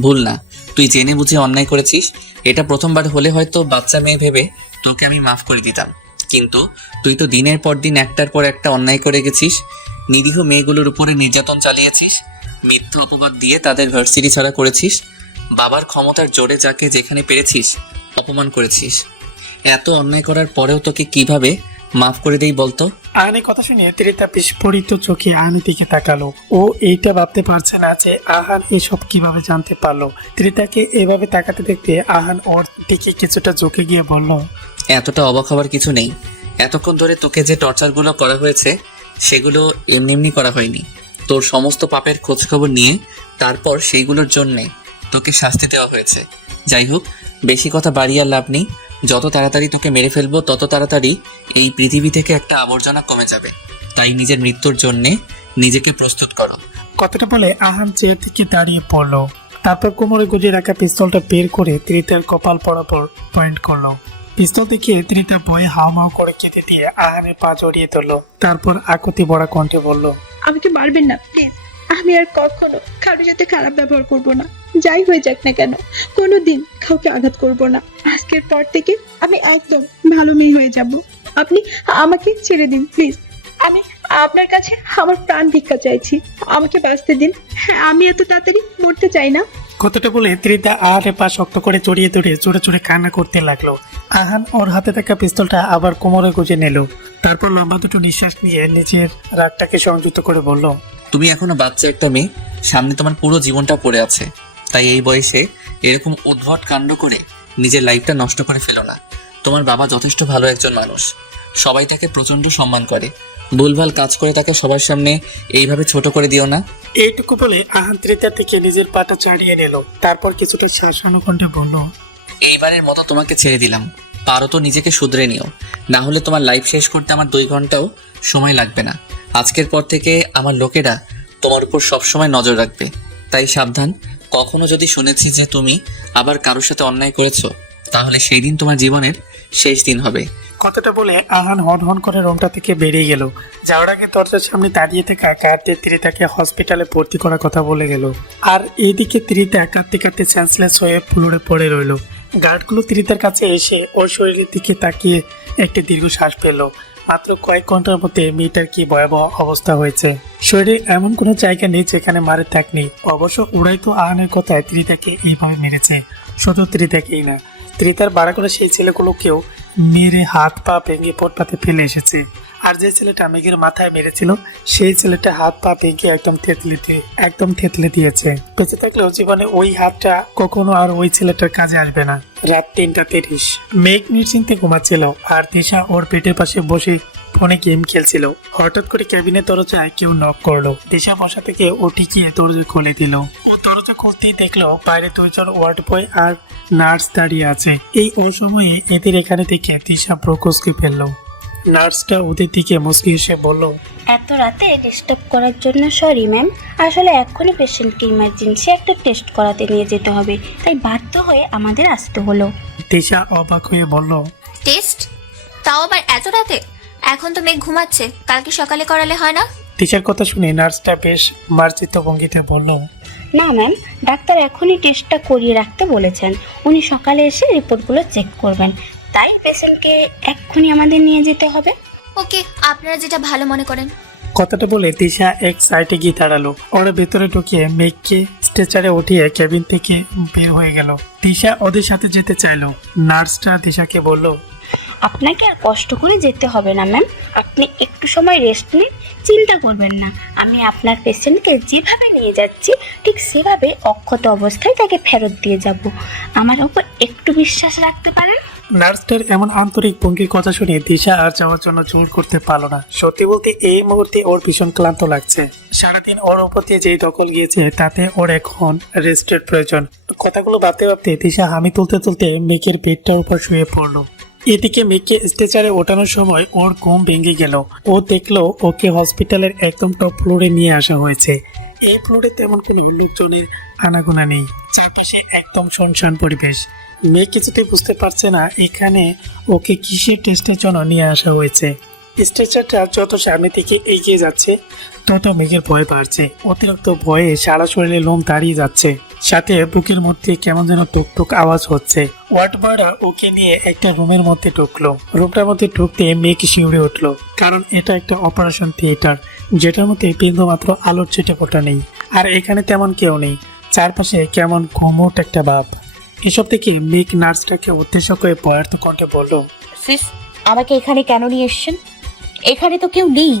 ভুল না। তুই জেনে বুঝে অন্যায় করেছিস, এটা প্রথমবার হলে হয়তো বাচ্চা মেয়ে ভেবে তোকে আমি মাফ করে দিতাম। কিন্তু তুই তো দিনের পর দিন একটার পর একটা অন্যায় করে গেছিস, নিরীহ মেয়েগুলোর উপরে নির্যাতন চালিয়েছিস, মিথ্যা অপবাদ দিয়ে তাদের ভার্সিটি ছাড়া করেছিস, বাবার ক্ষমতার জোরে যাকে যেখানে পেরেছিস অপমান করেছিস। এত অন্যায় করার পরেও তোকে কীভাবে মাফ করে দেই বলতো? আহানি কথা শুনে ত্রিতা বিস্ফোরিত চোখে আহানের দিকে তাকালো। ও এইটা ভাবতে পারছে না যে আহান এসব কীভাবে জানতে পারল। ত্রিতাকে এভাবে তাকাতে দেখতে আহান ওর দিকে কিছুটা ঝুঁকে গিয়ে বলল এতটা অবাক হওয়ার কিছু নেই। এতক্ষণ ধরে তোকে যে টর্চারগুলো করা হয়েছে সেগুলো এমনি এমনি করা হয়নি। তোর সমস্ত পাপের খোঁজখবর নিয়ে তারপর সেইগুলোর জন্যে তোকে শাস্তি দেওয়া হয়েছে। যাই হোক বেশি কথা বাড়িয়ে লাভ নেই। যত তাড়াতাড়ি তোকে মেরে ফেলব তত তাড়াতাড়ি এই পৃথিবী থেকে একটা আবর্জনা কমে যাবে। তাই নিজের মৃত্যুর জন্যে নিজেকে প্রস্তুত করো। কথাটা বলে আহান চেয়ার থেকে দাঁড়িয়ে পড়ল। তারপর কোমরে গুজে রাখা পিস্তলটা বের করে ত্রিতার কপাল বরাবর পয়েন্ট করল। পিস্তল দেখে ত্রিতা ভয়ে হাওমাও করে কেঁদে দিয়ে আহানের পা জড়িয়ে ধরলো। তারপর আকুতি বড়া কণ্ঠে বলল আমাকে মারবেন না প্লিজ। আমি আর কখনো কারোর সাথে খারাপ ব্যবহার করব না। যাই হয়ে যাক না কেন কোনোদিন কাউকে আঘাত করব না। আজকের পর থেকে আমি একদম ভালো মেয়ে হয়ে যাব। আপনি আমাকে ছেড়ে দিন প্লিজ। আমি আপনার কাছে আমার প্রাণ ভিক্ষা চাইছি। আমাকে বাঁচতে দিন। হ্যাঁ, আমি এত তাড়াতাড়ি মরতে চাই না। কথাটা বলে ত্রিতা আহারের পা শক্ত করে জড়িয়ে ধরে জোরে জোরে কান্না করতে লাগল। আহান ওর হাতে থাকা পিস্তলটা আবার কোমরে গুজে নিল। তারপর লম্বা দুটো নিঃশ্বাস নিয়ে নিজের রাগটাকে সংযুক্ত করে বলল তুমি এখনও বাচ্চা একটা মেয়ে। সামনে তোমার পুরো জীবনটা পড়ে আছে। তাই এই বয়সে এরকম উদ্ভট কাণ্ড করে নিজের লাইফটা নষ্ট করে ফেলো না। তোমার বাবা যথেষ্ট ভালো একজন মানুষ। সবাই তাকে প্রচণ্ড সম্মান করে। ভুলভাল কাজ করে তাকে সবার সামনে এইভাবে ছোট করে দিও না। এইটুকু বলে আহান ত্রিতা থেকে নিজের পাটা চাড়িয়ে নিল। তারপর কিছুটা শ্বাসানুকণ্ঠে বলল এইবারের মতো তোমাকে ছেড়ে দিলাম। পারো তো নিজেকে শুধরে নিও। না হলে তোমার লাইফ শেষ করতে আমার দুই ঘন্টাও সময় লাগবে না। আজকের পর থেকে আমার লোকেরা তোমার উপর সবসময় নজর রাখবে। তাই সাবধান। কখনো যদি শুনেছি যে তুমি আবার কারোর সাথে অন্যায় করেছ, তাহলে সেই দিন তোমার জীবনের শেষ দিন হবে। কথাটা বলে আহান হন হন করে রুমটা থেকে বেরিয়ে গেল। যাওয়ার আগে দরজার সামনে দাঁড়িয়ে থাকা গার্ডদের ত্রিতাকে হসপিটালে ভর্তি করার কথা বলে গেল। আর এইদিকে ত্রিতা কাঁদতে কাঁদতে সেন্সলেস হয়ে ফ্লোরে পড়ে রইল। গার্ডগুলো ত্রিতার কাছে এসে ওর শরীরের দিকে তাকিয়ে একটি দীর্ঘ শ্বাস পেল মাত্র কয়েক ঘণ্টার মধ্যে মেয়েটার কি ভয়াবহ অবস্থা হয়েছে? শরীরে এমন কোনো জায়গা নেই যেখানে মারে থাক নেই। অবশ্য ওরাই তো আহানের কথায় ত্রিতাকে এইভাবে মেরেছে। শুধু ত্রিতাকেই না, ত্রিতার বাড়া করে সেই ছেলেগুলোকেও মেরে হাত পা ভেঙে পটপাতে ফেলে এসেছে। আর যে ছেলেটা মেঘের মাথায় মেরেছিল, সেই ছেলেটা হাত পা ভেঙে একদম থেতলে একদম থেতলে দিয়েছে। বেঁচে থাকলেও জীবনে ওই হাতটা কখনো আর ওই ছেলেটার কাজে আসবে না। রাত তিনটা তিরিশ। মেঘ নিশ্চিন্তে ঘুমাচ্ছিল আর দিশা ওর পেটের পাশে বসে ফোনে গেম খেলছিল। হঠাৎ করে ক্যাবিনের দরজায় কেউ নক করল। দিশা বসা থেকে ও টিকিয়ে দরজা খুলে দিল। ও দরজা খুলতেই দেখল বাইরে দুইজন ওয়ার্ড বয় আর নার্স দাঁড়িয়ে আছে। এই অসময়ে এদের এখানে দেখে দিশা প্রকোষকে ফেলল। নার্সটা ওদের দিকে মুসকি এসে বলল এত রাতে ডিস্টার্ব করার জন্য সরি ম্যাম আসলে এখনই পেশেন্টকে ইমার্জেন্সি একটা টেস্ট করাতে নিয়ে যেতে হবে। তাই বাধ্য হয়ে আমাদের আসতে হলো। দিশা অবাক হয়ে বলল টেস্ট তাও আবার এত রাতে? এখন তো মেঘ ঘুমাচ্ছে কালকে সকালে করালে হয় না? দিশার কথা শুনে নার্সটা বেশ মার্জিত ভঙ্গিতে বলল না ম্যাম ডাক্তার এখনই টেস্টটা করিয়ে রাখতে বলেছেন। উনি সকালে এসে রিপোর্টগুলো চেক করবেন। তাই পেশেন্টকে এক্ষুনি আমাদের নিয়ে যেতে হবে। ওকে আপনারা যেটা ভালো মনে করেন। কথাটা বলে দিশা এক সাইডে গিয়ে দাঁড়াল। ওরা ভেতরে ঢুকিয়ে মেঘকে স্ট্রেচারে উঠিয়ে কেবিন থেকে বের হয়ে গেল। দিশা ওদের সাথে যেতে চাইলো। নার্সটা দিশাকে বলল আপনাকে আর কষ্ট করে যেতে হবে না ম্যাম। আপনি একটু সময় রেস্ট নিন চিন্তা করবেন না। আমি আপনার পেশেন্টকে যেভাবে নিয়ে যাচ্ছি ঠিক সেভাবে অক্ষত অবস্থায় তাকে ফেরত দিয়ে যাব। আমার ওপর একটু বিশ্বাস রাখতে পারেন? নার্সটার এমন আন্তরিক ভঙ্গির কথা শুনে দিশা আর যাওয়ার জন্য জোর করতে পারল না। সত্যি বলতে এই মুহূর্তে ওর ভীষণ ক্লান্ত লাগছে। সারাদিন ওর উপর দিয়ে যেই দখল গিয়েছে, তাতে ওর এখন রেস্টের প্রয়োজন। কথাগুলো ভাবতে ভাবতে দিশা হামি তুলতে তুলতে মেকের পেটটার উপর শুয়ে পড়ল। এদিকে মেয়েকে স্ট্রেচারে ওঠানোর সময় ওর ঘুম ভেঙে গেল। ও দেখল ওকে হসপিটালের একদম টপ ফ্লোরে নিয়ে আসা হয়েছে। এই ফ্লোরে তেমন কোনো লোকজনের আনাগোনা নেই। চারপাশে একদম শুনশান পরিবেশ। মেয়ে কিছুতেই বুঝতে পারছে না এখানে ওকে কিসের টেস্টের জন্য নিয়ে আসা হয়েছে। স্ট্রেচারটা যত সামনে থেকে এগিয়ে যাচ্ছে, তত মেঘের ভয় বাড়ছে। অতিরিক্ত ভয়ে সারা শরীরে লোম দাঁড়িয়ে যাচ্ছে। সাথে বুকের মধ্যে কেমন যেন টুকটুক আওয়াজ হচ্ছে। ওয়ার্ড বয়রা ওকে নিয়ে একটা রুমের মধ্যে ঢুকলো। রুমটার মধ্যে ঢুকতে মেয়েকে শিউরে উঠল, কারণ এটা একটা অপারেশন থিয়েটার যেটার মধ্যে বিন্দু মাত্র আলোর ছিটে ফোটা নেই। আর এখানে তেমন কেউ নেই। চারপাশে কেমন ঘুমোট একটা ভাব। এসব থেকে মেক নার্সটাকে উদ্দেশ্য করে বয়ার্থ কণ্ঠে বলল সিস আমাকে এখানে কেন নিয়ে এসেছেন? এখানে তো কেউ নেই।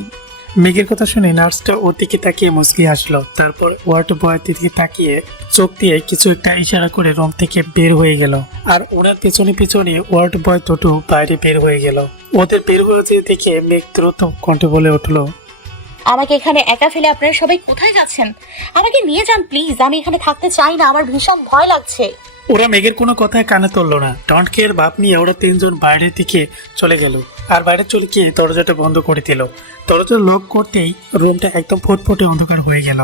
মেঘের কথা শুনে নার্সটা ওর দিকে তাকিয়ে মুসকি হাসলো। তারপর ওয়ার্ড বয়ের দিকে তাকিয়ে চোখ দিয়ে কিছু একটা ইশারা করে রুম থেকে বের হয়ে গেল। আর ওনার পেছনে পেছনে ওয়ার্ড বয় দুটো বাইরে বের হয়ে গেল। ওদের বের হয়ে যেতে দেখে মেঘ দ্রুত কণ্ঠে বলে উঠল আমাকে এখানে একা ফেলে আপনারা সবাই কোথায় যাচ্ছেন? আমাকে নিয়ে যান প্লিজ আমি এখানে থাকতে চাই না। আমার ভীষণ ভয় লাগছে। ওরা মেঘের কোনো কথায় কানে তুললো না। ডন্ট বাপ নিয়ে ওরা তিনজন বাইরের দিকে চলে গেল আর বাইরে চলে গিয়ে দরজাটা বন্ধ করে দিল। দরজা লক করতেই রুমটা একদম ফুটফুটে অন্ধকার হয়ে গেল।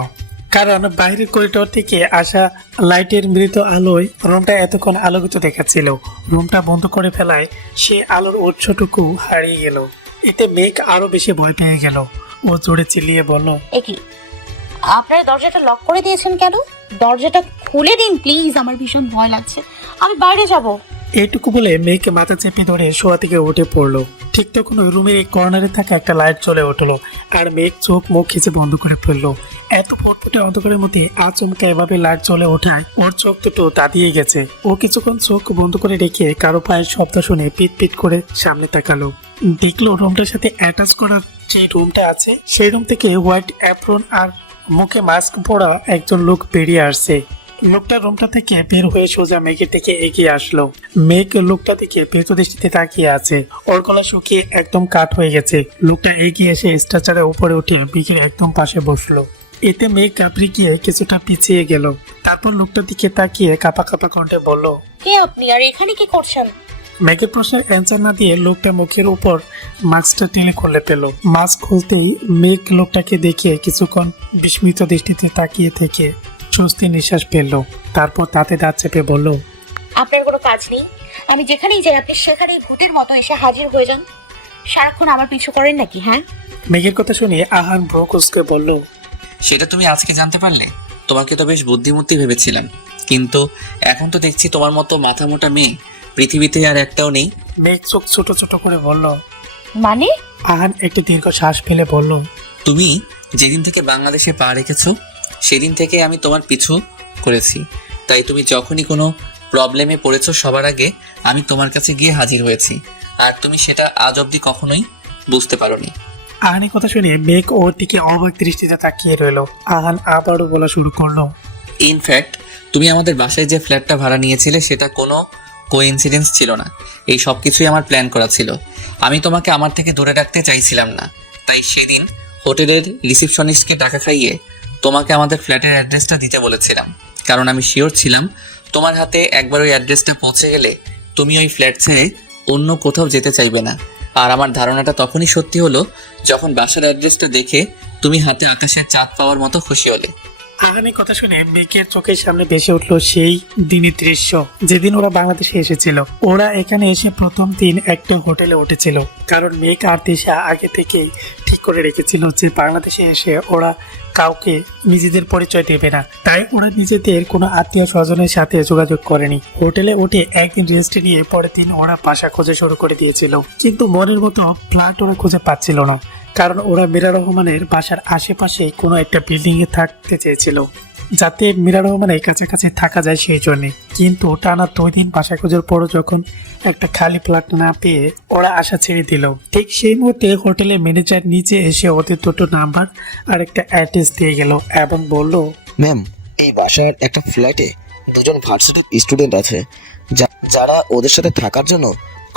কারণ বাইরের করিডোর থেকে আসা লাইটের মৃত আলোয় রুমটা এতক্ষণ আলোকিত দেখাচ্ছিল। রুমটা বন্ধ করে ফেলায় সে আলোর উৎসটুকু হারিয়ে গেল। এতে মেঘ আরও বেশি ভয় পেয়ে গেল। ও জোরে চিল্লিয়ে বলল, এ কি? আপনারা দরজাটা লক করে দিয়েছেন কেন? দরজাটা খুলে দিন প্লিজ আমার ভীষণ ভয় লাগছে। আমি বাইরে যাব। এইটুকু বলে মেয়েকে মাথা চেপে ধরে শোয়া থেকে উঠে পড়ল। ঠিক তখন ওই রুমের এই কর্নারে থাকা একটা লাইট চলে উঠল আর মেঘ চোখ মুখ খিচে বন্ধ করে ফেলল। এত ফুটফুটে অন্ধকারের মধ্যে আচমকা এভাবে লাইট চলে ওঠায়, ওর চোখ দুটো দাঁড়িয়ে গেছে। ও কিছুক্ষণ চোখ বন্ধ করে রেখে কারও পায়ের শব্দ শুনে পিট পিট করে সামনে তাকালো। দেখল রুমটার সাথে অ্যাটাচ করার যে রুমটা আছে, সেই রুম থেকে হোয়াইট অ্যাপ্রন আর মুখে মাস্ক পরা একজন লোক বেরিয়ে আসছে। লোকটা রুমটা থেকে বের হয়ে সোজা মেঘের দিকে এগিয়ে আসলো। মেঘ লোকটা থেকে পেতো দৃষ্টিতে তাকিয়ে আছে। ওর গলা শুকিয়ে একদম কাঠ হয়ে গেছে। লোকটা এগিয়ে এসে স্ট্রাচারের উপরে উঠে মেঘের একদম পাশে বসল। এতে মেঘ কাপড়ি গিয়ে কিছুটা পিছিয়ে গেল। তারপর লোকটার দিকে তাকিয়ে কাপা কাপা কণ্ঠে বলল, কে আপনি? আর এখানে কি করছেন? মেঘের প্রশ্নের অ্যান্সার না দিয়ে লোকটা মুখের উপর মাস্কটা টেনে খুলে পেল। মাস্ক খুলতেই মেঘ লোকটাকে দেখে কিছুক্ষণ বিস্মিত দৃষ্টিতে তাকিয়ে থেকে স্বস্তি নিঃশ্বাস ফেলল। তারপর তাতে দাঁত চেপে বলল আপনার কোনো কাজ নেই? আমি যেখানেই যাই আপনি সেখানেই ভূতের মতো এসে হাজির হয়ে যান। সারাক্ষণ আমার পিছু করেন নাকি হ্যাঁ? মেঘের কথা শুনে আহান ব্রোকসকে বলল সেটা তুমি আজকে জানতে পারলে? তোমাকে তো বেশ বুদ্ধিমতী ভেবেছিলাম। কিন্তু এখন তো দেখছি তোমার মতো মাথা মোটা মেয়ে পৃথিবীতে আর একটাও নেই। মেঘ চোখ ছোট ছোট করে বলল মানে? আহান একটু দীর্ঘ শ্বাস ফেলে বলল তুমি যেদিন থেকে বাংলাদেশে পা রেখেছো সেদিন থেকে আমি তোমার পিছু করেছি। তাই তুমি যখনই কোনো প্রবলেমে পড়েছো সবার আগে আমি তোমার কাছে গিয়ে হাজির হয়েছি। আর তুমি সেটা আজ অবধি কখনোই বুঝতে পারোনি। আহানের কথা শুনে মেঘ ওর দিকে অবাক দৃষ্টিতে তাকিয়ে রইল। আহান আবারও বলা শুরু করল ইনফ্যাক্ট তুমি আমাদের বাসায় যে ফ্ল্যাটটা ভাড়া নিয়েছিলে সেটা কোনো কোইন্সিডেন্স ছিল না। এই সব কিছুই আমার প্ল্যান করা ছিল। আমি তোমাকে আমার থেকে দূরে রাখতে চাইছিলাম না। তাই সেদিন হোটেলের রিসিপশনিস্টকে টাকা খাইয়ে তোমাকে আমাদের ফ্ল্যাটের অ্যাড্রেসটা দিতে বলেছিলাম। কারণ আমি শিওর ছিলাম, তোমার হাতে একবার ওই অ্যাড্রেসটা পৌঁছে গেলে তুমি ওই ফ্ল্যাট ছেড়ে অন্য কোথাও যেতে চাইবে না। আর আমার ধারণাটা তখনই সত্যি হলো, যখন বাসার অ্যাড্রেসটা দেখে তুমি হাতে আকাশের চাঁদ পাওয়ার মতো খুশি হলে। আহানের কথা শুনে মেঘের চোখের সামনে ভেসে উঠল সেই দিনের দৃশ্য, যেদিন ওরা বাংলাদেশে এসেছিল। ওরা এখানে এসে প্রথম দিন একটা হোটেলে উঠেছিল। কারণ মেঘ আর দিশা আগে থেকেই ঠিক করে রেখেছিল যে বাংলাদেশে এসে ওরা কাউকে নিজেদের পরিচয় দেবে না। তাই ওরা নিজেদের কোনো আত্মীয় স্বজনের সাথে যোগাযোগ করেনি। হোটেলে উঠে একদিন রেস্ট নিয়ে পরের দিন ওরা বাসা খোঁজা শুরু করে দিয়েছিল। কিন্তু মনের মতো ফ্ল্যাট ওরা খুঁজে পাচ্ছিল না। কারণ ওরা মীরা রহমানের বাসার আশেপাশে কোনো একটা বিল্ডিং এ থাকতে চেয়েছিল, যাতে মীরা রহমানের কাছাকাছি থাকা যায় সেই জন্যে। কিন্তু টানা দুই দিন বাসা খোঁজার পরও যখন একটা খালি ফ্ল্যাট না পেয়ে ওরা আশা ছেড়ে দিল। ঠিক সেই মুহূর্তে হোটেলের ম্যানেজার নিচে এসে ওদের দুটো নাম্বার আর একটা অ্যাড্রেস দিয়ে গেল এবং বলল ম্যাম এই বাসার একটা ফ্ল্যাটে দুজন ভার্সিটির স্টুডেন্ট আছে যারা ওদের সাথে থাকার জন্য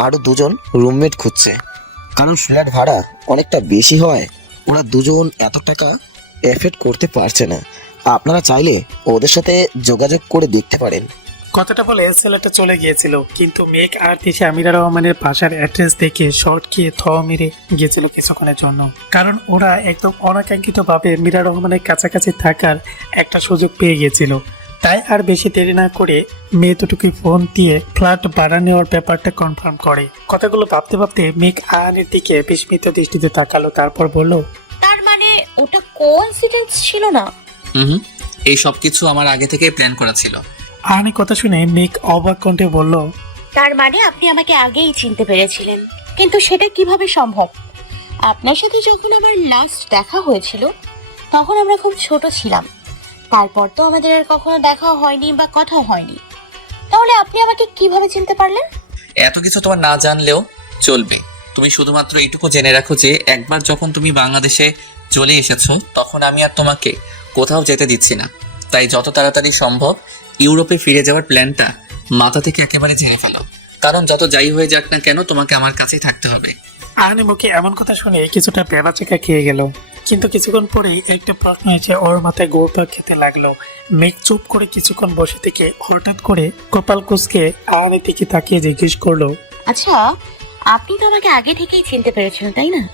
আরও দুজন রুমমেট খুঁজছে। কারণ ফ্ল্যাট ভাড়া অনেকটা বেশি হয়। ওরা দুজন এত টাকা এফেক্ট করতে পারছে না। আপনারা চাইলে ওদের সাথে যোগাযোগ করে দেখতে পারেন। কথাটা বলে ছেলেটা চলে গিয়েছিল, কিন্তু মেঘ আর দিশা আমিরা রহমানের বাসার অ্যাড্রেস দেখে শর্ট খেয়ে থ মেরে গিয়েছিল কিছুক্ষণের জন্য। কারণ ওরা একদম অনাকাঙ্ক্ষিত ভাবে মীরা রহমানের কাছাকাছি থাকার একটা সুযোগ পেয়ে গিয়েছিল। তাই আর বেশি দেরি না করে মেয়ে দুটোকে ফোন দিয়ে ফ্ল্যাট ভাড়া নেওয়ার ব্যাপারটা কনফার্ম করে। কথাগুলো ভাবতে ভাবতে মেঘ আহানের দিকে বিস্মিত দৃষ্টিতে তাকালো তারপর বলল তার মানে ওটা কোইন্সিডেন্স ছিল না? হুম এই সব কিছু আমার আগে থেকেই প্ল্যান করা ছিল। আহানের কথা শুনে মেঘ অবাক কণ্ঠে বলল তার মানে আপনি আমাকে আগেই চিনতে পেরেছিলেন কিন্তু সেটা কীভাবে সম্ভব? আপনার সাথে যখন আমার লাস্ট দেখা হয়েছিল তখন আমরা খুব ছোট ছিলাম। তারপর তো আমাদের আর কখনো দেখা হয়নি বা কথাও হয়নি। তাহলে আপনি আমাকে কীভাবে চিনতে পারলেন? এত কিছু তোমার না জানলেও চলবে। তুমি শুধুমাত্র এইটুকু জেনে রাখো যে একবার যখন তুমি বাংলাদেশে চলে এসেছ, তখন আমি আর তোমাকে কোথাও যেতে দিচ্ছি না। তাই যত তাড়াতাড়ি সম্ভব ইউরোপে ফিরে যাওয়ার প্ল্যানটা মাথা থেকে একেবারে ঝেড়ে ফেলো। কারণ যত যাই হয়ে যাক না কেন, তোমাকে আমার কাছেই থাকতে হবে। আহানের মুখে এমন কথা শুনে কিছুটা বেবাচেকা খেয়ে গেল। কিন্তু কিছুক্ষণ পরেই একটা প্রশ্ন এসে ওর মাথায় গোড়পাক খেতে লাগল। মেঘ চুপ করে কিছুক্ষণ বসে থেকে হঠাৎ করে কপাল কুচকে আহানের দিকে তাকিয়ে জিজ্ঞেস করল আচ্ছা আপনি তো আমাকে আগে থেকেই চিনতে পেরেছিলেন তাই না?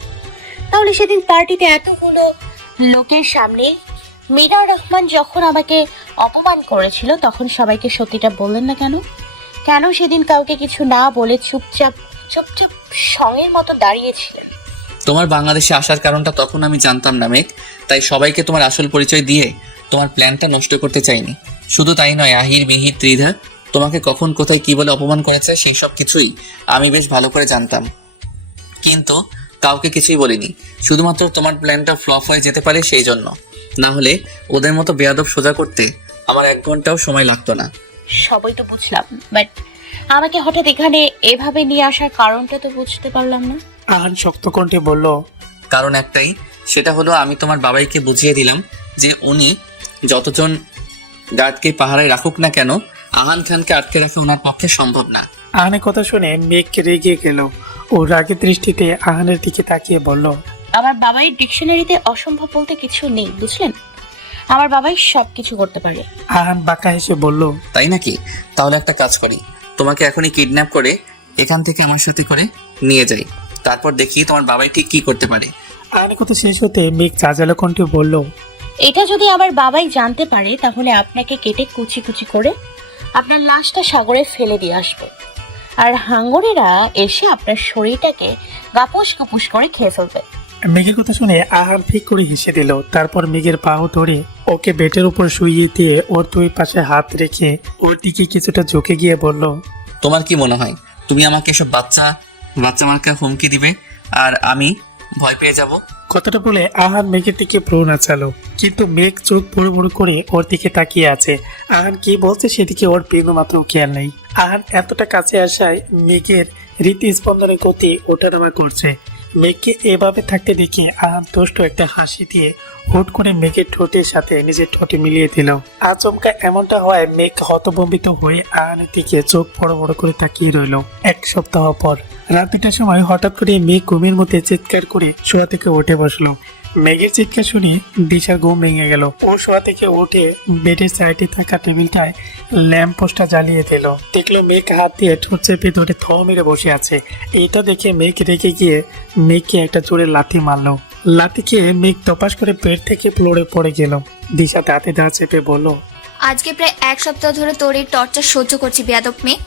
তাহলে সেদিন পার্টিতে এতগুলো লোকের সামনে মীরা রহমান যখন আমাকে অপমান করেছিল, তখন সবাইকে সত্যিটা বললেন না কেন? কেন সেদিন কাউকে কিছু না বলে চুপচাপ চুপচাপ সঙ্গের মতো দাঁড়িয়েছিলেন। তোমার বাংলাদেশে আসার কারণটা তখন আমি জানতাম না মেঘ। তাই সবাইকে তোমার আসল পরিচয় দিয়ে তোমার প্ল্যানটা নষ্ট করতে চাইনি। শুধু তাই নয় আহির মিহির ত্রিধা তোমাকে কখন কোথায় কি বলে অপমান করেছে সেই সব কিছুই আমি বেশ ভালো করে জানতাম। কিন্তু কাউকে কিছুই বলিনি। শুধুমাত্র তোমার প্ল্যানটা ফ্লপ হয়ে যেতে পারে সেই জন্য। না হলে ওদের মতো বেয়াদব সোজা করতে আমার এক ঘন্টাও সময় লাগতো না। সবই তো বুঝলাম বাট আমাকে হঠাৎ এখানে এভাবে নিয়ে আসার কারণটা তো বুঝতে পারলাম না। আহান শক্ত কণ্ঠে বলল কারণ একটাই সেটা হলো আমি তোমার বাবাইকে বুঝিয়ে দিলাম যে উনি যতজন গার্ডকে পাহারায় রাখুক না কেন আহান খানকে আটকে রাখা ওনার পক্ষে সম্ভব না। আহানের কথা শুনে মেঘ রেগে গেল ও রাগের দৃষ্টিতে আহানের দিকে তাকিয়ে বলল আমার বাবাই ডিকশনারিতে অসম্ভব বলতে কিছু নেই বুঝলেন? আমার বাবাই সব কিছু করতে পারে। আহান বাঁকা হেসে বলল তাই নাকি? তাহলে একটা কাজ করি। তোমাকে এখনই কিডন্যাপ করে এখান থেকে আমার সাথে করে নিয়ে যাই। তারপর দেখি তোমার বাবাই ঠিক কি করতে পারে। আহানের কথা শেষ হতে মেঘ চাজালো কণ্ঠে বলল এটা যদি আমার বাবাই জানতে পারে তাহলে আপনাকে কেটে কুচি কুচি করে আপনার লাশটা সাগরে ফেলে দিয়ে আসবে। আর হাঙ্গরেরা এসে আপনার শরীরটাকে গাপুস গুপুস করে খেয়ে ফেলবে। মেঘের কথা শুনে আহান ঠিক করে হেসে দিল। তারপর মেঘের পাও ধরে ওকে বেটের উপর শুইয়ে দিয়ে ওর দুই পাশে হাত রেখে ওর দিকে কিছুটা ঝুঁকে গিয়ে বলল তোমার কি মনে হয় তুমি আমাকে এসব বাচ্চা বাচ্চা মার্কা হুমকি দিবে আর আমি ভয় পেয়ে যাব? কথাটা বলে আহান মেঘের দিকে ভ্রু নাচালো কিন্তু মেঘ চোখ বড় বড় করে ওর দিকে তাকিয়ে আছে। আহান কি বলছে সেদিকে ওর বিন্দু মাত্র খেয়াল নেই। আহান এতটা কাছে আসায় মেঘের হৃদস্পন্দনের গতি ওঠানামা করছে। মেঘকে এভাবে থাকতে দেখে আহান একটা হাসি দিয়ে হুট করে মেঘের ঠোঁটের সাথে নিজের ঠোঁটে মিলিয়ে দিল। আচমকা এমনটা হওয়ায় মেঘ হতবম্বিত হয়ে আহানের দিকে চোখ বড় বড় করে তাকিয়ে রইল। এক সপ্তাহ পর, রাত দুটার সময় হঠাৎ করে মেঘ ঘুমের মধ্যে চিৎকার করে সোয়া থেকে উঠে বসল। মেঘের চিৎকার শুনে দিশার ঘুম ভেঙে গেল। ও শোয়া থেকে উঠে বেডের সাইডে থাকা টেবিলটায় ল্যাম্প পোস্টটা জ্বালিয়ে দিল। দেখল মেঘ হাত দিয়ে ঠোঁট চেপে ধরে থ মেরে বসে আছে। এটা দেখে মেঘ রেখে গিয়ে মেঘকে একটা জোরে লাথি মারলো। লাথি খেয়ে মেঘ তপাস করে পেট থেকে ফ্লোরে পড়ে গেল। দিশা দাঁতে দাঁত চেপে বলল, আজকে প্রায় এক সপ্তাহ ধরে তোর এই টর্চার সহ্য করছি বেয়াদব মেয়ে।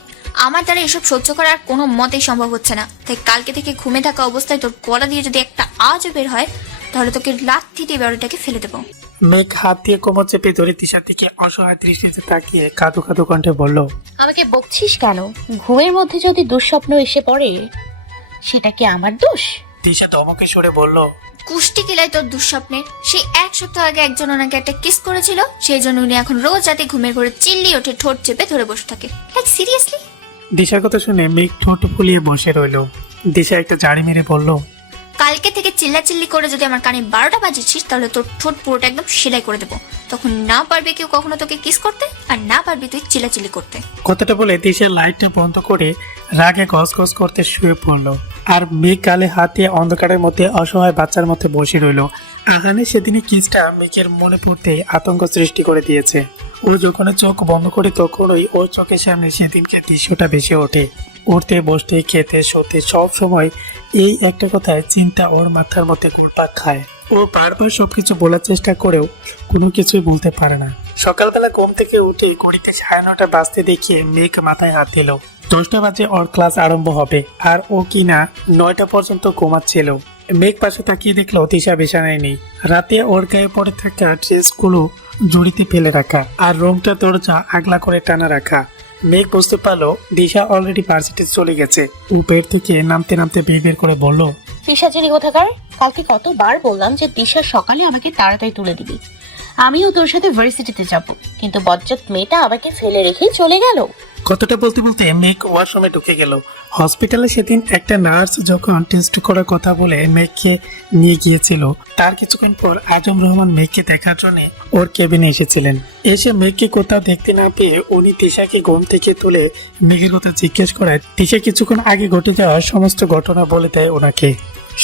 আমার দ্বারা এসব সহ্য করার কোনো মতেই সম্ভব হচ্ছে না। তাই কালকে থেকে ঘুমে থাকা অবস্থায় তোর গলা দিয়ে যদি একটা আজও বের হয় তাহলে তোকে লাথি দিয়ে বাড়িটাকে ফেলে দেবো। মেঘ হাত দিয়ে কোমর চেপে ধরে দিশার দিকে অসহায় দৃষ্টিতে তাকিয়ে কাদু কাদু কণ্ঠে বলল আমাকে বকছিস কেন? ঘুমের মধ্যে যদি দুঃস্বপ্ন এসে পড়ে সেটা কি আমার দোষ? দিশা ধমকে সরে বলল কুষ্টি কিলাই তোর দুঃস্বপ্নের সেই এক সপ্তাহ আগে একজন ওনাকে একটা কিস করেছিল সেই জন্য উনি এখন রোজ রাতে ঘুমের ঘরে চিল্লি ওঠে ঠোঁট চেপে ধরে বসে থাকে। Like seriously? দিশার কথা শুনে মেঘ ঠোঁট ফুলিয়ে বসে রইল। দিশা একটা জাড়ি মেরে বলল কালকে থেকে চিল্লাচিল্লি করে যদি আমার কানে বারোটা বাজিয়েছিস, তাহলে তোর ঠোঁট পুরোটা একদম সেলাই করে দেবো। তখন না পারবে কেউ কখনো তোকে কিস করতে, আর না পারবি তুই চিল্লাচিল্লি করতে। কথাটা বলে দিশা লাইটটা বন্ধ করে রাগে গস করতে শুয়ে পড়ল। আর মেঘ কালে হাত অন্ধকারের মধ্যে অসহায় বাচ্চার মধ্যে বসে রইল। আহানে সেদিনে কিসটা মেঘের মনে পড়তে আতঙ্ক সৃষ্টি করে দিয়েছে। ও যখন চোখ বন্ধ করে তখনই ওর চোখের সামনে সেদিনকে দৃশ্যটা ভেসে ওঠে। উঠতে, বসতে, খেতে, শোতে সব সময় এই একটা কথায় চিন্তা ওর মাথার মধ্যে ঘুরপাক খায়। ও বারবার সবকিছু বলার চেষ্টা করেও কোনো কিছুই বলতে পারে না। সকালবেলা ঘুম থেকে উঠে ঘড়িতে সাড়ে নটা বাজতে দেখিয়ে মেঘ মাথায় হাত দিল। দশটা বাজে ওর ক্লাস আরম্ভ হবে, আর ও কিনা নয়টা পর্যন্ত ঘুমাচ্ছিল। মেঘ পাশে তাকিয়ে দেখল তিশা বিছানায় নেই। রাতে ওর গায়ে পড়ে থাকা ড্রেসগুলো জুড়িতে ফেলে রাখা আর রুমটা দরজা আগলা করে টানা রাখা। মেঘ বুঝতে পারল দিশা অলরেডি ভার্সিটি চলে গেছে। বেড থেকে নামতে নামতে বের বের করে বলল পিসাচেরি কোথাকার? কালকে কতবার বললাম যে দিশা সকালে আমাকে তাড়াতাড়ি তুলে দিবি। আমিও তোর সাথে ভার্সিটিতে যাব, কিন্তু বজ্জাত মেয়েটা আমাকে ফেলে রেখে চলে গেল। কথাটা বলতে বলতে মেঘ ওয়াশরুমে ঢুকে গেল। হসপিটালে সেদিন একটা নার্স যখন টেস্ট করার কথা বলে মেঘকে নিয়ে গিয়েছিল, তার কিছুক্ষণ পর আজম রহমান মেঘকে দেখার জন্য ওর কেবিনে এসেছিলেন। এসে মেঘকে কোথাও দেখতে না পেয়ে উনি তিশাকে ঘুম থেকে তুলে মেঘের কথা জিজ্ঞেস করায়, তিশা কিছুক্ষণ আগে ঘটে যাওয়া সমস্ত ঘটনা বলে দেয় ওনাকে।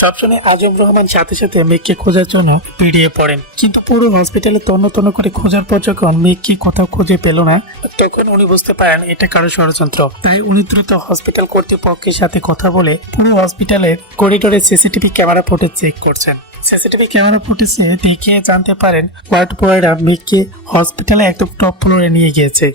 সব শুনে আজম রহমান সাথে সাথে মেঘকে খোঁজার জন্য পিড়িয়ে পড়েন। কিন্তু পুরো হসপিটালে তন্ন তন্ন করে খোঁজার পর যখন মেঘকে কোথাও খুঁজে পেল না, তখন উনি বুঝতে পারেন এটা কারও ষড়যন্ত্র। তাই উনি দ্রুত হসপিটাল কর্তৃপক্ষের সাথে কথা বলে পুরো হসপিটালের করিডোরে সিসিটিভি ক্যামেরা ফুটেজ চেক করছেন। সিসিটিভি ক্যামেরা ফুটেজে দেখে জানতে পারেন ওয়ার্ড বয়রা মেঘকে হসপিটালে একদম টপ ফ্লোরে নিয়ে গিয়েছে,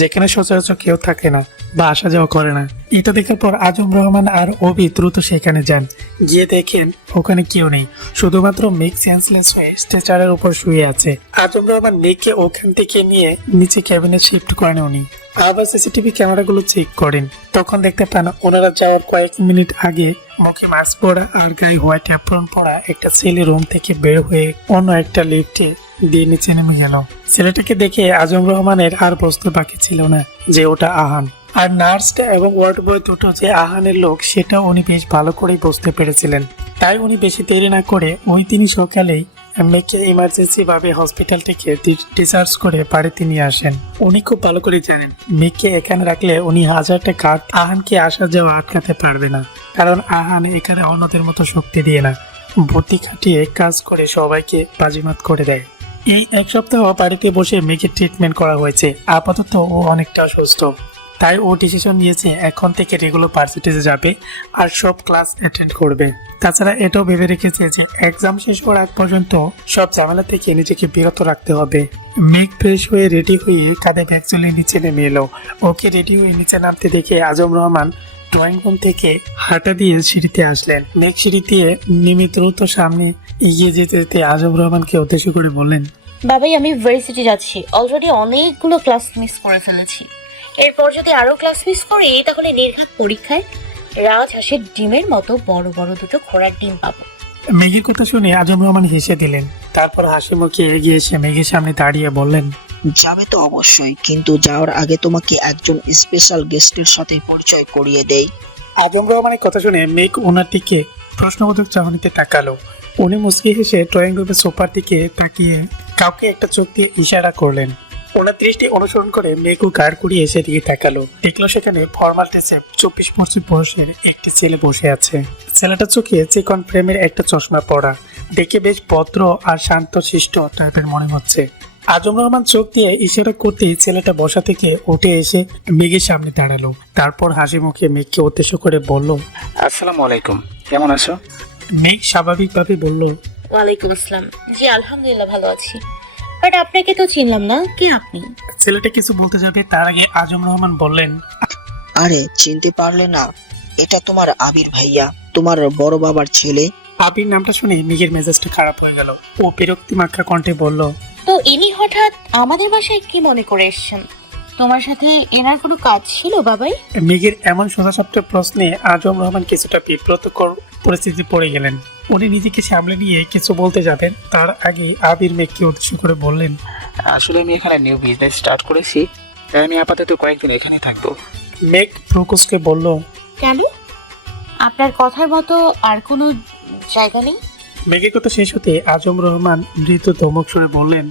যেখানে সচরাচর কেউ থাকে না। বা আসা যাওয়া করে না। এটা দেখার পর আজম রহমান আর অভি দ্রুত সেখানে যান। গিয়ে দেখেন, ওখানে কেউ নেই। শুধুমাত্র মেঘ সেন্সলেস হয়ে স্ট্রেচারের উপর শুয়ে আছে। আজম রহমান মেঘকে ওখান থেকে নিয়ে নিচে ক্যাবিনে শিফট করেন উনি। আবার সিসিটিভি ক্যামেরাগুলো চেক করেন। তখন দেখতে পান ওনারা যাওয়ার কয়েক মিনিট আগে মুখে মাস্ক পরা আর গায়ে হোয়াইট অ্যাপ্রন পরা একটা ছেলে রুম থেকে বের হয়ে অন্য একটা লিফটে দিয়ে নিচে নেমে গেল। ছেলেটাকে দেখে আজম রহমানের আর বুঝতে বাকি ছিল না, যে ওটা আহান। আর নার্সটা এবং ওয়ার্ড বয় দুটো যে আহানের লোক, সেটা উনি বেশ ভালো করেই বুঝতে পেরেছিলেন। তাই উনি বেশি দেরি না করে ওই দিনই সকালেই মেয়েকে ইমার্জেন্সি ভাবে হসপিটাল থেকে ডিসচার্জ করে বাড়িতে নিয়ে আসেন। উনি খুব ভালো করে জানেন, মেয়েকে এখানে রাখলে উনি হাজারটা কাঠ আহানকে আসা যাওয়া আটকাতে পারবে না। কারণ আহান এখানে অন্যদের মতো শক্তি দিয়ে না, বুদ্ধি খাটিয়ে কাজ করে সবাইকে বাজিমাত করে দেয়। এই এক সপ্তাহ বাড়িতে বসে মেয়েকে ট্রিটমেন্ট করা হয়েছে। আপাতত ও অনেকটা সুস্থ তাই ও ডিসিশন নিয়েছে এখন থেকে রেগুলার ভার্সিটিতে যাবে আর সব ক্লাস অ্যাটেন্ড করবে। তাছাড়া এটাও ভেবে রেখেছে যে এক্সাম শেষ হওয়ার আগ পর্যন্ত সব ঝামেলা থেকে নিজেকে বিরত রাখতে হবে। মেঘ ফ্রেশ হয়ে রেডি হয়ে কাঁধে ব্যাগ চলে নিচে নেমে এলো। ওকে রেডি হয়ে নিচে নামতে দেখে আজম রহমান ড্রয়িং রুম থেকে হাঁটা দিয়ে সিঁড়িতে আসলেন। মেঘ সিঁড়ি দিয়ে নেমে দ্রুত সামনে এগিয়ে যেতে যেতে আজম রহমানকে উদ্দেশ্য করে বললেন, বাবাই, আমি ভার্সিটি যাচ্ছি। অলরেডি অনেকগুলো ক্লাস মিস করে ফেলেছি। এরপর যদি আরও ক্লাস মিস করি তাহলে নির্ঘাত পরীক্ষায় রাজ রাজহাঁসের ডিমের মতো বড় বড় দুটো ঘোড়ার ডিম পাবো। মেঘের কথা শুনে আজম রহমান হেসে দিলেন। তারপর হাসি মুখে এগিয়ে এসে মেঘের সামনে দাঁড়িয়ে বললেন যাবে তো অবশ্যই কিন্তু যাওয়ার আগে তোমাকে একজন স্পেশাল গেস্টের সাথে পরিচয় করিয়ে দেই। আজম রহমানের কথা শুনে মেঘ ওনার দিকে প্রশ্নবোধক চাহনিতে তাকালো। উনি মুসকি হেসে ড্রয়িং রুমের সোফার দিকে তাকিয়ে কাউকে একটা চোখ দিয়ে ইশারা করলেন। ওনার দৃষ্টি অনুসরণ করে মেঘও গাড় কুড়িয়ে এসে দিকে তাকালো। দেখল সেখানে ফর্মাল ড্রেসে চব্বিশ পঁচিশ বয়সের একটি ছেলে বসে আছে। ছেলেটা চোখে চিকন ফ্রেমের একটা চশমা পরা। দেখে বেশ ভদ্র আর শান্ত শিষ্ট টাইপের মনে হচ্ছে। আজম রহমান চোখ দিয়ে ইশারা করতেই ছেলেটা বসা থেকে উঠে এসে মেঘের সামনে দাঁড়াল। তারপর হাসি মুখে মেঘকে উদ্দেশ্য করে বলল আসসালামু আলাইকুম। কেমন আছো? মেঘ স্বাভাবিকভাবে বলল ওয়ালাইকুম আসসালাম। জি আলহামদুলিল্লাহ ভালো আছি। বাট আপনাকে তো চিনলাম না কে আপনি? ছেলেটা কিছু বলতে যাবে তার আগে আজম রহমান বললেন। আরে চিনতে পারলে না। এটা তোমার আবির ভাইয়া তোমার বড় বাবার ছেলে। আবির নামটা শুনে মেঘের মেজাজটা খারাপ হয়ে গেল। ও বিরক্তি মাখা কণ্ঠে বলল তো ইনি হঠাৎ আমাদের বাসায় কি মনে করে এসেছেন? তোমার সাথে এনার কোনো কাজ ছিল বাবাই? মেঘের এমন সোজাসাপ্ট প্রশ্নে আজম রহমান কিছুটা বিব্রতকর পরিস্থিতি পড়ে গেলেন। উনি নিজেকে সামলে নিয়ে কিছু বলতে যাবেন। তার আগে আবির মেঘকে উদ্দেশ্য করে বললেন আসলে আমি এখানে নিউ বিজনেস স্টার্ট করেছি তাই আমি আপাতত কয়েকদিন এখানে থাকব। মেঘ প্রকোশকে বলল কেন? আপনার কথার মতো আর কোনো জায়গা নেই? মেঘের কথা শেষ হতে আজম রহমান মৃত ধমক সরে বললেন